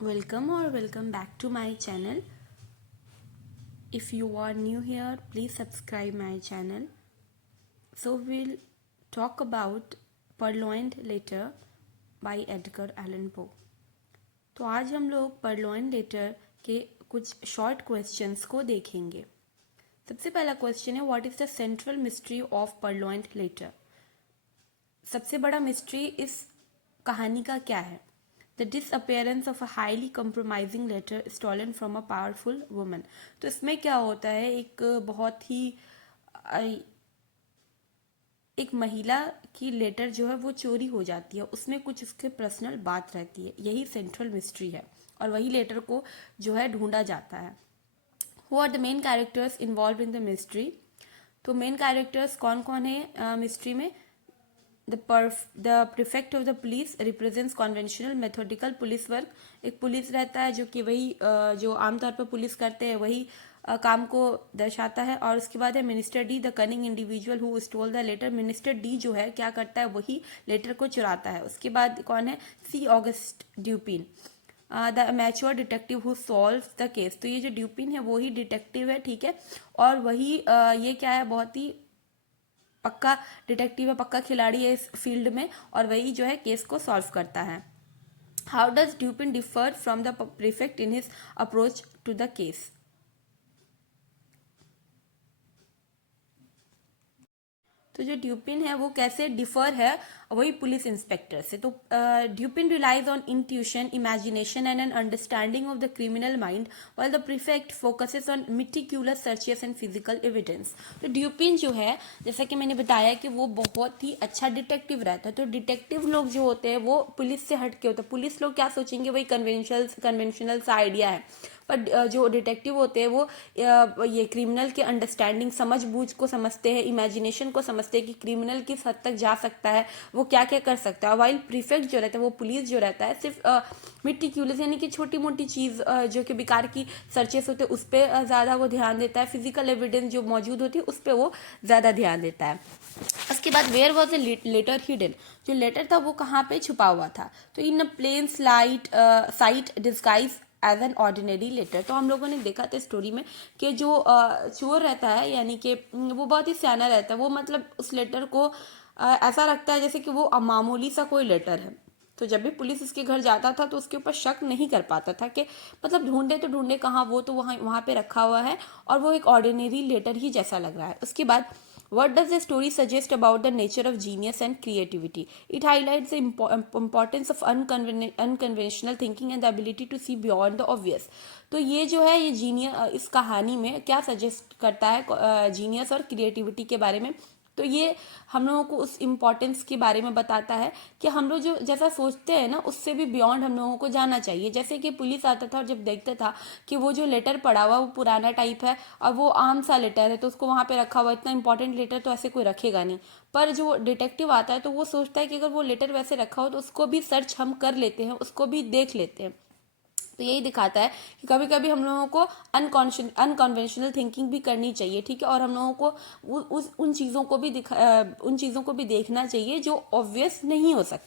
Welcome back to my channel. If you are new here, please subscribe my channel. So we'll talk about Purloined Letter by Edgar Allan Poe. तो आज हम लोग पर्लोइन letter के कुछ short questions को देखेंगे. सबसे पहला क्वेश्चन है, what is the central mystery of purloined letter. सबसे बड़ा मिस्ट्री इस कहानी का क्या है? The disappearance of a highly compromising letter stolen from a powerful woman. तो इसमें क्या होता है, एक बहुत ही एक महिला की लेटर जो है वो चोरी हो जाती है. उसमें कुछ उसके पर्सनल बात रहती है. यही सेंट्रल मिस्ट्री है और वही लेटर को जो है ढूंढा जाता है. Who are the main characters involved in the mystery? तो मेन कैरेक्टर्स कौन कौन है मिस्ट्री में? The prefect of the police represents conventional methodical police work. एक पुलिस रहता है जो कि वही जो आमतौर पर पुलिस करते हैं वही काम को दर्शाता है. और उसके बाद है minister D, the cunning individual who stole the letter. Minister D जो है क्या करता है, वही लेटर को चुराता है. उसके बाद कौन है? C Auguste Dupin, the mature detective who solve the case. तो ये जो ड्यूपिन है वो ही डिटेक्टिव है, ठीक है. और वही ये क्या है, बहुत ही पक्का डिटेक्टिव है, पक्का खिलाड़ी है इस फील्ड में, और वही जो है केस को सॉल्व करता है. How does Dupin differ from the prefect in his approach to the case. तो जो ड्यूपिन है वो कैसे डिफर है वही पुलिस इंस्पेक्टर से. तो Dupin relies on intuition, imagination and an understanding of the criminal mind, while the prefect focuses on meticulous searches and physical evidence. तो ड्यूपिन जो है, जैसा कि मैंने बताया कि वो बहुत ही अच्छा डिटेक्टिव रहता है. तो डिटेक्टिव लोग जो होते हैं वो पुलिस से हट के होते हैं. पुलिस लोग क्या सोचेंगे, वही कन्वेंशनल सा आइडिया है. पर जो डिटेक्टिव होते हैं वो ये क्रिमिनल के अंडरस्टैंडिंग, समझ बूझ को समझते हैं, इमेजिनेशन को समझते हैं कि क्रिमिनल किस हद तक जा सकता है, वो क्या क्या कर सकता है. वाइल प्रीफेक्ट जो रहता है, वो पुलिस जो रहता है, सिर्फ मिटिक्यूलस यानी कि छोटी मोटी चीज़ जो कि बेकार की सर्चेस होते हैं उस पर ज़्यादा वो ध्यान देता है. फिजिकल एविडेंस जो मौजूद होती है उस पर वो ज़्यादा ध्यान देता है. उसके बाद where was a letter hidden. जो लेटर था वो कहाँ पे छुपा हुआ था? तो in a plain sight disguise as an ordinary letter. तो हम लोगों ने देखा था स्टोरी में कि जो चोर रहता है यानी कि वो बहुत ही सियाना रहता है. वो मतलब उस लेटर को ऐसा रखता है जैसे कि वो मामूली सा कोई लेटर है. तो जब भी पुलिस उसके घर जाता था तो उसके ऊपर शक नहीं कर पाता था कि मतलब ढूंढे कहाँ, वो तो वहाँ पे रखा हुआ है और वो एक ऑर्डिनरी लेटर ही जैसा लग रहा है. उसके बाद what does the story suggest about the nature of genius and creativity? It highlights the importance of unconventional thinking and the ability to see beyond the obvious. तो ये जो है ये जीनियस इस कहानी में क्या सजेस्ट करता है जीनियस और क्रिएटिविटी के बारे में. तो ये हम लोगों को उस इम्पोर्टेंस के बारे में बताता है कि हम लोग जो जैसा सोचते हैं ना उससे भी बियॉन्ड हम लोगों को जाना चाहिए. जैसे कि पुलिस आता था और जब देखता था कि वो जो लेटर पड़ा हुआ वो पुराना टाइप है और वो आम सा लेटर है तो उसको वहाँ पे रखा हुआ, इतना इंपॉर्टेंट लेटर तो ऐसे कोई रखेगा नहीं. पर जो डिटेक्टिव आता है तो वो सोचता है कि अगर वो लेटर वैसे रखा हो तो उसको भी सर्च हम कर लेते हैं, उसको भी देख लेते हैं. तो यही दिखाता है कि कभी कभी हम लोगों को अनकन्वेंशनल थिंकिंग भी करनी चाहिए, ठीक है. और हम लोगों को उन चीज़ों को भी देखना चाहिए जो ऑब्वियस नहीं हो सकती.